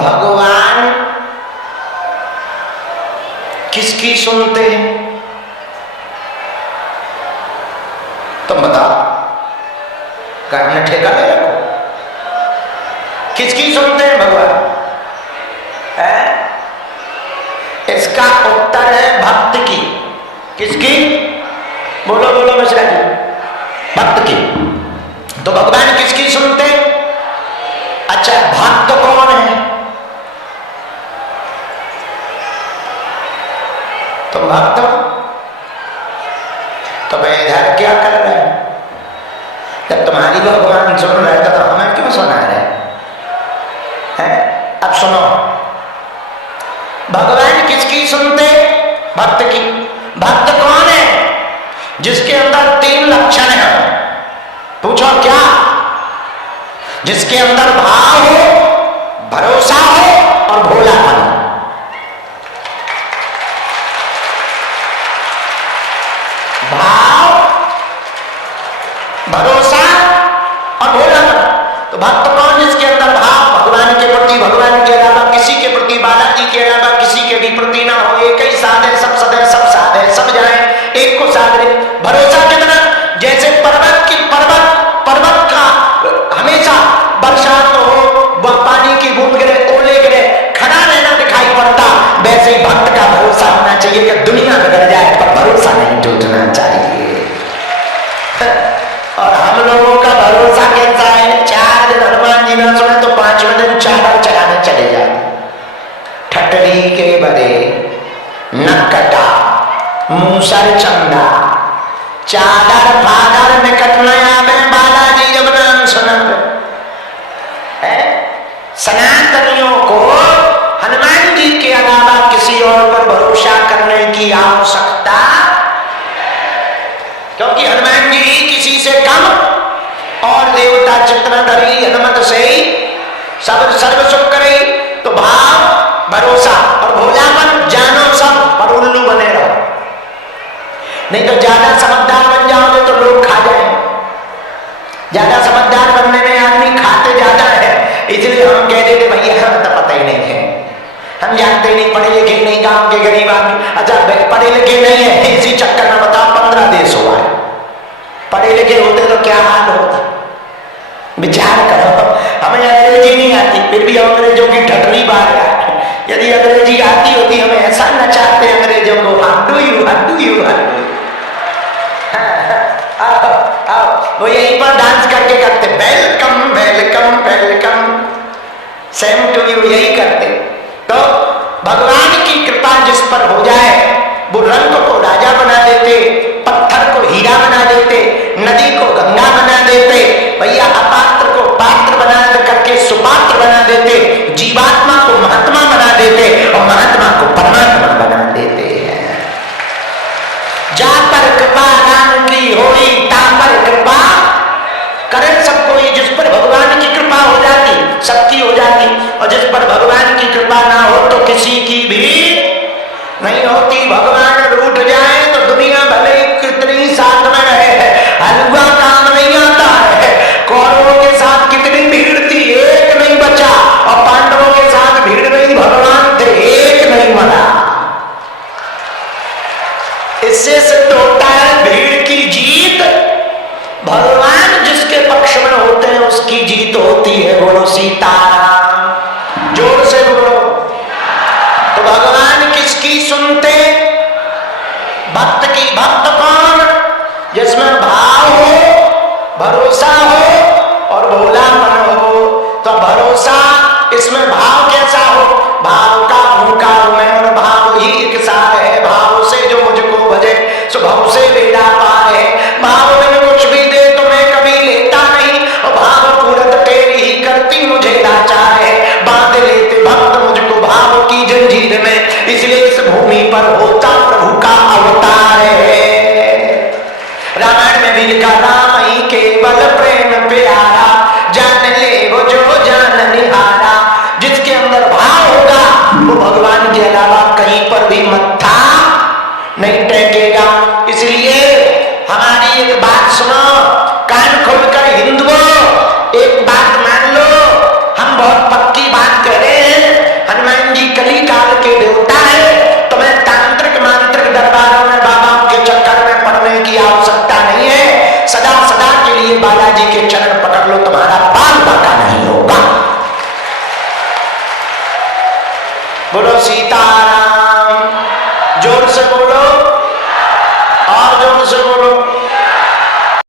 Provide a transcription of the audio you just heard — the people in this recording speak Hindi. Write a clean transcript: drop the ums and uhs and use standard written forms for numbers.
भगवान किसकी सुनते हैं? तुम बताओ, क्या हमने ठेका ले रखो? किसकी सुनते हैं भगवान? इसका उत्तर है भक्त की। किसकी? बोलो बोलो मिश्रा जी। भक्त की। तो भगवान किसकी सुनते? अच्छा, भक्त कौन है? तुम भक्त हो तो मैं इधर क्या कर रहे हैं? जब तुम्हारी भगवान सुन रहे थे तो हमें क्यों सुना रहे हैं? अब सुनो, भगवान किसकी सुनते? भक्त की। भक्त कौन है? जिसके अंदर 3 लक्षण है। पूछो क्या? जिसके अंदर भाव हो, भरोसा हो और भोलापन। भाव, भरोसा और भोलापन। तो भक्त कौन? जिसके अंदर भाव भगवान के प्रति, भगवान के अलावा किसी के प्रति, बालाजी के अलावा किसी के भी प्रति ना हो। एक ही साध है, सब सद है, सब साध है, सब जाए एक को साध ले। भरोसा कितना? जैसे पर्वत का हमेशा बरसात हो, पानी की बूंद गिरे, ओले गिरे, खड़ा रहना दिखाई पड़ता, वैसे ही भक्त का भरोसा होना चाहिए कि दुनिया बिगड़ जाए पर भरोसा नहीं टूटना चाहिए। और हम लोगों का भरोसा कैसा है? 4 दिन हनुमान जी ना सुने तो 5वें दिन चादर चढ़ाने चले जाते। ठटरी के बरे न कटा मूसर चंदा, चादर फादर निकट न आवे, बालाजी जब नाम सुनत। सनातनियों को हनुमान जी के अलावा किसी और पर भरोसा करने की आवश्यकता, क्योंकि हनुमान जी किसी से कम और देवता चित्र धरी हनुमत से सब सर्व सुख करे। तो भाव, भरोसा और भोलापन जानो सब, पर उल्लू बने रहो। नहीं तो ज्यादा समझदार बन जाओगे तो लोग खा जाए। ज्यादा समझदार बनने में आदमी खाते ज्यादा है, इसलिए हम कह देते भैया हमें तो पता ही नहीं है, हम जानते ही नहीं, पढ़े लिखे नहीं, गांव के गरीब आदमी। अच्छा, पढ़े लिखे नहीं है, इसी चक्कर में बताओ 15 देश हुआ है। पढ़े लिखे होते तो क्या हाल होता? विचार करो। हमें अंग्रेजी नहीं आती, फिर भी अंग्रेजों की ठटरी बार है। यदि अंग्रेजी आती होती, हमें ऐसा नचाते अंग्रेजों को, how do you, how do you, how do. वो यहीं पर डांस करके करते, welcome welcome welcome, same to you, यही करते। तो भगवान की कृपा जिस पर हो जाए, वो रंग को राजा बना देते, पत्थर को हीरा बना देते, नदी को गंगा बना देते, भैया अपात्र को पात्र बना करके सुपात्र बना देते, जीवात्मा को महात्मा बना देते और महात्मा को परमात्मा बना देते हैं। जा पर कृपा राम की होई, ता पर कृपा करें सब कोई। जिस पर भगवान की कृपा हो जाती, सबकी हो जाती, और जिस पर भगवान की कृपा ना हो तो किसी की भी नहीं होती। भगवान रूठ जाए तो दुनिया भले कितनी साथ में रहे, हलवा काम नहीं आता है। कौरवों के साथ कितनी भीड़ थी, एक नहीं बचा, और पांडवों के साथ भीड़ नहीं, भगवान थे, एक नहीं मरा। इससे सिद्ध होता है भीड़ की जीत, भगवान जिसके पक्ष में होते हैं उसकी जीत होती है। बोलो सीताराम, जोर से बोलो। तो भगवान किसकी सुनते? भक्त की। भक्त कौन? जिसमें भाव हो, भरोसा हो और भोलापन हो। तो भरोसा, इसमें भाव कैसा हो? भाव का भूखा हूं मैं और भाव ही एक साथ है। भाव से जो मुझको भजे सो भाव से बेड़ा पार है। भाव में कुछ भी दे तो मैं कभी लेता नहीं, और भाव पूरत तेरी ही करती मुझे लाचार है। बांध लेते भक्त मुझको भाव की जंजीर में, इसलिए इस भूमि पर होता प्रभु का अवतार है। रामायण में भी लिखा, राम ही केवल प्रेम प्यारा, जान ले वो जो जान निहारा। जिसके अंदर भाव होगा वो भगवान के अलावा कहीं पर भी मत्था नहीं टेकेगा। इसलिए हमारी एक बात सुनो, कान खोलकर हिंदुओं, एक बात मान लो, हम बहुत पक्की बात कह रहे हैं। जी के चरण पकड़ लो, तुम्हारा